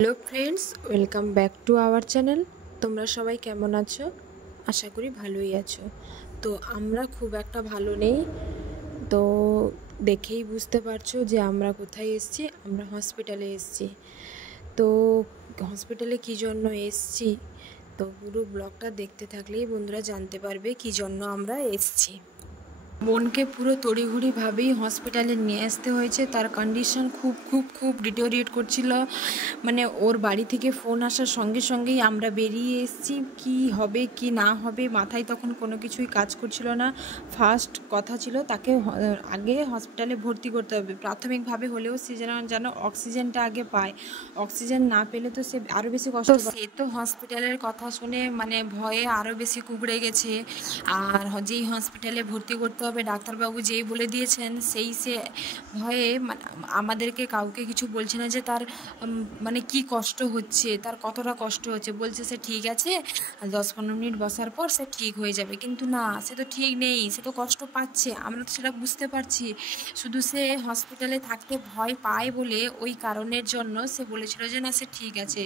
Hello friends, welcome back to our channel. তোমরা সবাই কেমন আছো? আশা করি ভালোই আছো। তো আমরা খুব একটা ভালো নেই। তো দেখেই বুঝতে পারছো যে আমরা কোথায় এসেছি। আমরা হসপিটালে এসেছি। তো হসপিটালে কী জন্য এসেছি, তো পুরো ব্লগটা দেখতে থাকলেই বন্ধুরা জানতে পারবে কী জন্য আমরা এসেছি। বোনকে পুরো তড়িঘড়িভাবেই হসপিটালে নিয়ে আসতে হয়েছে। তার কন্ডিশন খুব ডিটোরিয়েট করছিল। মানে ওর বাড়ি থেকে ফোন আসার সঙ্গে সঙ্গেই আমরা বেরিয়ে এসেছি। কি হবে কি না হবে মাথায় তখন কোনো কিছুই কাজ করছিল না। ফার্স্ট কথা ছিল তাকে আগে হসপিটালে ভর্তি করতে হবে প্রাথমিকভাবে হলেও। সে যেন অক্সিজেনটা আগে পায়। অক্সিজেন না পেলে তো সে আরও বেশি কষ্ট পায়। সে তো হসপিটালের কথা শুনে মানে ভয়ে আরও বেশি কুঁকড়ে গেছে। আর যেই হসপিটালে ভর্তি করতে হবে ডাক্তারবাবু যেই বলে দিয়েছেন সেই সে ভয়ে আমাদেরকে কাউকে কিছু বলছে না যে তার মানে কি কষ্ট হচ্ছে, তার কতটা কষ্ট হচ্ছে। বলছে সে ঠিক আছে, 10-15 মিনিট বসার পর সে ঠিক হয়ে যাবে। কিন্তু না, সে তো ঠিক নেই, সে তো কষ্ট পাচ্ছে। আমরা তো সেটা বুঝতে পারছি। শুধু সে হসপিটালে থাকতে ভয় পায় বলে ওই কারণের জন্য সে বলেছিল যে না, সে ঠিক আছে।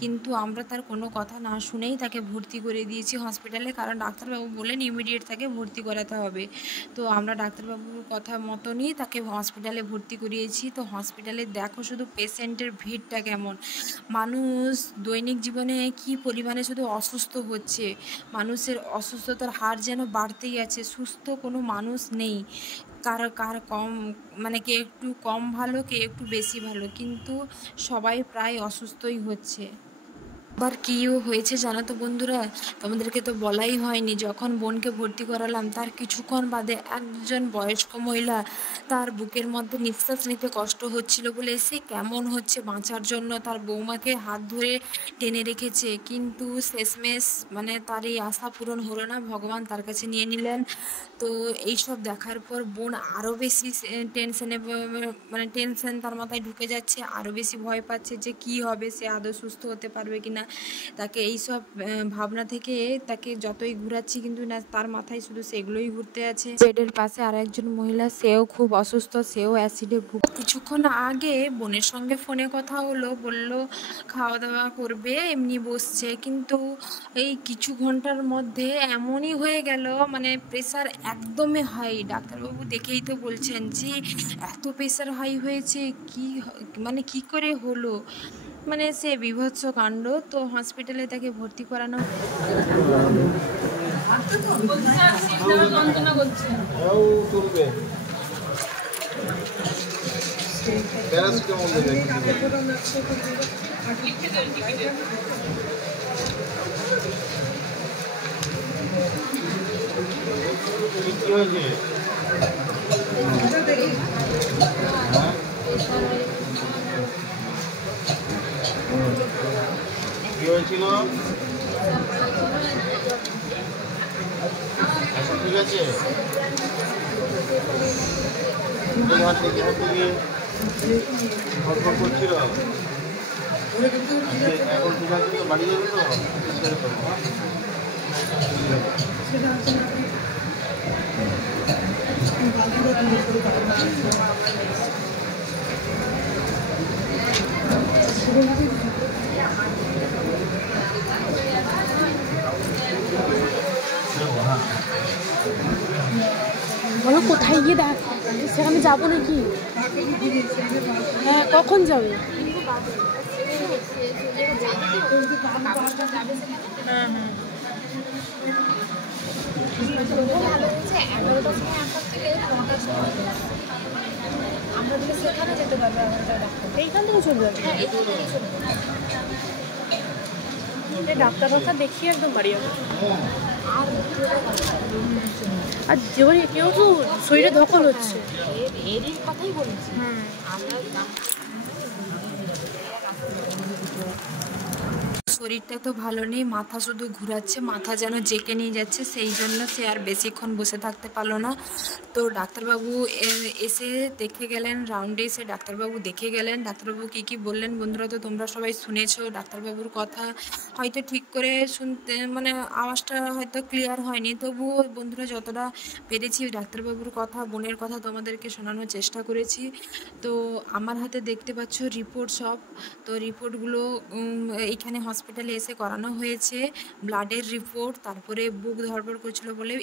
কিন্তু আমরা তার কোনো কথা না শুনেই তাকে ভর্তি করে দিয়েছি হসপিটালে। কারণ ডাক্তারবাবু বলেন ইমিডিয়েট তাকে ভর্তি করাতে হবে। তো আমরা ডাক্তারবাবুর কথা মতনই তাকে হসপিটালে ভর্তি করিয়েছি। তো হসপিটালে দেখো শুধু পেশেন্টের ভিড়টা কেমন। মানুষ দৈনিক জীবনে কি পরিমাণে শুধু অসুস্থ হচ্ছে। মানুষের অসুস্থতার হার যেন বাড়তেই আছে। সুস্থ কোনো মানুষ নেই। কার কার কম, মানে কে একটু কম ভালো, কে একটু বেশি ভালো, কিন্তু সবাই প্রায় অসুস্থই হচ্ছে। আবার কীও হয়েছে জানো তো বন্ধুরা, তোমাদেরকে তো বলাই হয়নি। যখন বোনকে ভর্তি করালাম তার কিছুক্ষণ বাদে একজন বয়স্ক মহিলা, তার বুকের মধ্যে নিঃশ্বাস নিতে কষ্ট হচ্ছিল বলে সে কেমন হচ্ছে বাঁচার জন্য তার বৌমাকে হাত ধরে টেনে রেখেছে। কিন্তু শেষমেশ মানে তার এই আশা পূরণ হলো না, ভগবান তার কাছে নিয়ে নিলেন। তো এইসব দেখার পর বোন আরও বেশি টেনশনে, মানে টেনশন তার মাথায় ঢুকে যাচ্ছে। আরও বেশি ভয় পাচ্ছে যে কি হবে, সে আদৌ সুস্থ হতে পারবে কি না। তাকে এইসব ভাবনা থেকে তাকে যতই ঘুরাচ্ছি কিন্তু না, তার মাথায় শুধু সেগুলোই ঘুরতে আছে। বেডের পাশে আর একজন মহিলা, সেও খুব অসুস্থ, সেও অ্যাসিডে কিছুক্ষণ আগে বোনের সঙ্গে ফোনে কথা হলো, বলল খাওয়া দাওয়া করবে, এমনি বসছে। কিন্তু এই কিছু ঘন্টার মধ্যে এমনই হয়ে গেল, মানে প্রেশার একদমই হাই। ডাক্তারবাবু দেখেই তো বলছেন যে এত প্রেশার হাই হয়েছে, কি মানে কি করে হলো, মানে সে বীভৎস কাণ্ড। তো হসপিটালে তাকে ভর্তি করানো কি হয়েছিল? ঠিক আছে, হাত থেকে ফটফট করছিল। এখন ঠিক আছে তো, বাড়ি যাবে তো? বলো কোথায় গিয়ে দেখ, সেখানে যাবো নাকি? হ্যাঁ, কখন যাবে? হ্যাঁ হ্যাঁ, এইখান থেকে চলে যাবে। ডাক্তার দেখিয়ে একদম বাড়ি যাবে। আর যেবারে কেউ তো শরীরে ধকল হচ্ছে, এর কথাই বলছি। শরীরটা তো ভালো নেই, মাথা শুধু ঘুরাচ্ছে, মাথা যেন জেঁকে নিয়ে যাচ্ছে, সেই জন্য সে আর বেশিক্ষণ বসে থাকতে পারলো না। তো ডাক্তারবাবু এসে দেখে গেলেন, রাউন্ডে এসে ডাক্তারবাবু দেখে গেলেন। ডাক্তারবাবু কী বললেন বন্ধুরা তো তোমরা সবাই শুনেছো। ডাক্তারবাবুর কথা হয়তো ঠিক করে শুনতে মানে আওয়াজটা হয়তো ক্লিয়ার হয়নি, তবুও বন্ধুরা যতটা পেরেছি ডাক্তারবাবুর কথা, বোনের কথা তোমাদেরকে শোনানোর চেষ্টা করেছি। তো আমার হাতে দেখতে পাচ্ছ রিপোর্ট সব। তো রিপোর্টগুলো এইখানে হসপিটালে এসে করানো হয়েছে, ব্লাডের রিপোর্ট। তারপরে বুক ধড়ফড় করছিলো বলে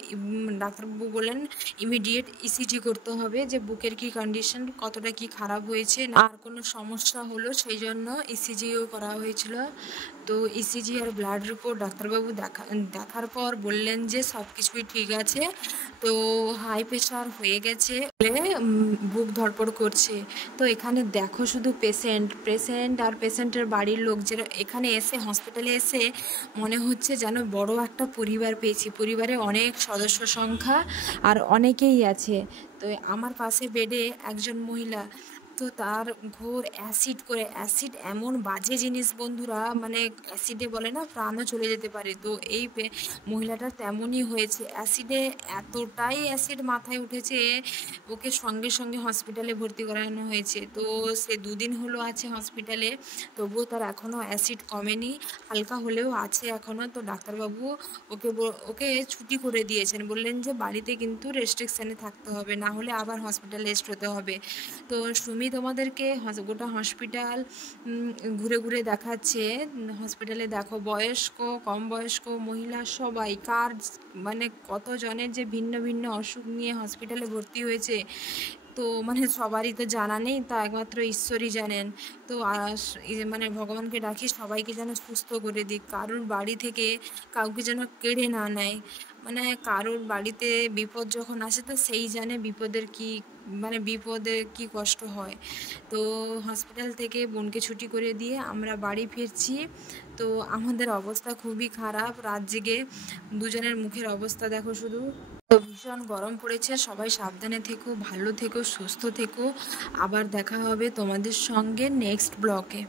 ডাক্তারবাবু বললেন ইমিডিয়েট ইসিজি করতে হবে, যে বুকের কি কন্ডিশন, কতটা কি খারাপ হয়েছে, না আর কোনো সমস্যা হলো, সেই জন্য ইসিজিও করা হয়েছিল। তো ইসিজি আর ব্লাড রিপোর্ট ডাক্তারবাবু দেখার পর বললেন যে সব কিছুই ঠিক আছে। তো হাই প্রেশার হয়ে গেছে বলে বুক ধড়ফড় করছে। তো এখানে দেখো শুধু পেশেন্ট আর পেশেন্টের বাড়ির লোক, যারা এখানে এসে হসপিটালে এসে মনে হচ্ছে যেন বড় একটা পরিবার পেয়েছি। পরিবারে অনেক সদস্য সংখ্যা আর অনেকেই আছে। তো আমার পাশে বেডে একজন মহিলা, তো তার ঘোর অ্যাসিড এমন বাজে জিনিস বন্ধুরা, মানে অ্যাসিডে বলে না প্রাণও চলে যেতে পারে। তো এই মহিলাটার তেমনই হয়েছে, এতটাই অ্যাসিড মাথায় উঠেছে, ওকে সঙ্গে সঙ্গে হসপিটালে ভর্তি করানো হয়েছে। তো সে 2 দিন হলো আছে হসপিটালে, তবুও তার এখনও অ্যাসিড কমেনি, হালকা হলেও আছে এখনও। তো ডাক্তারবাবু ওকে ছুটি করে দিয়েছেন, বললেন যে বাড়িতে কিন্তু রেস্ট্রিকশানে থাকতে হবে, না হলে আবার হসপিটালাইজড হতে হবে। তো সুমি তোমাদেরকে গোটা হসপিটাল ঘুরে ঘুরে দেখাচ্ছে। হসপিটালে দেখো বয়স্ক, কম বয়স্ক, মহিলা সবাই, কার মানে কতজনের যে ভিন্ন ভিন্ন অসুখ নিয়ে হসপিটালে ভর্তি হয়েছে, তো মানে সবারই তো জানা নেই, তা একমাত্র ঈশ্বরই জানেন। তো মানে ভগবানকে ডাকি সবাইকে যেন সুস্থ করে দিক, কারোর বাড়ি থেকে কাউকে যেন কেড়ে না নেয়। মানে কারোর বাড়িতে বিপদ যখন আসে তো সেই জানে বিপদে কি কষ্ট হয়। তো হসপিটাল থেকে বোনকে ছুটি করে দিয়ে আমরা বাড়ি ফিরছি। তো আমাদের অবস্থা খুবই খারাপ, রাত জেগে দুজনের মুখের অবস্থা দেখো শুধু। তো ভীষণ গরম পড়েছে, সবাই সাবধানে থেকো, ভালো থেকো, সুস্থ থেকো। আবার দেখা হবে তোমাদের সঙ্গে নেক্সট ব্লকে।